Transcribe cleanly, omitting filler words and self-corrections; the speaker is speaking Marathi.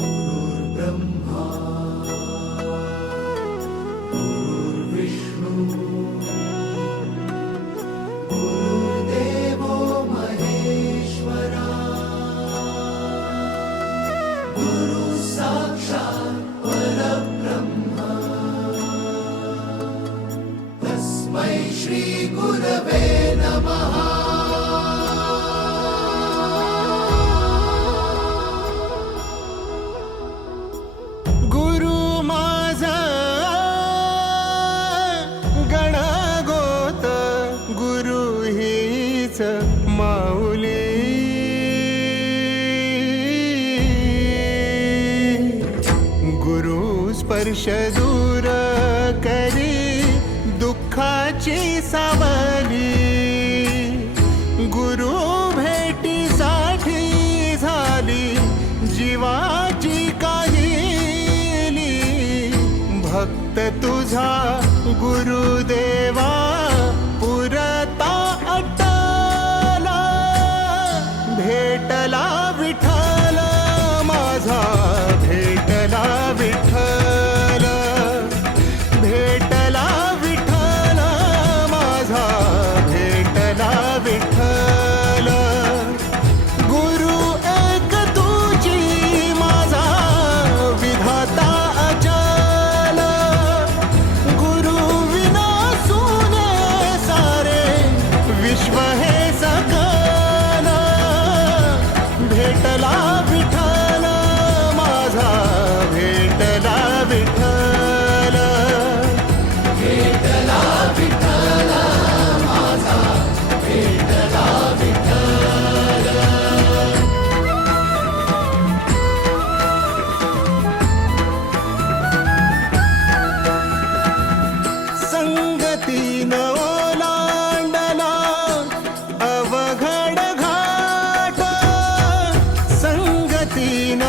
गुरुर्ब्रह्मा गुरुर्विष्णू गुरुर्देवो महेश्वरा गुरु साक्षात् परब्रह्म तस्मै श्री गुरवे नमः। माऊली गुरु स्पर्श दूर करी दुःखाची सावली गुरु भेटीसाठी झाली जीवाची काहिली भक्त तुझा गुरुदेवा पुरता भेटला विठ्ठल माझा भेटला विठ्ठल भेटला विठ्ठल माझा भेटला विठ्ठल गुरु एक तुझी माझा विधाता अचल गुरु विना सुने सारे विश्व हे सकल भेटला विठ्ठल माझा भेटला विठ्ठल भेटला विठ्ठल माझा भेटला विठ्ठल। संगतीन ओलांडला अवघड घाट संगतीन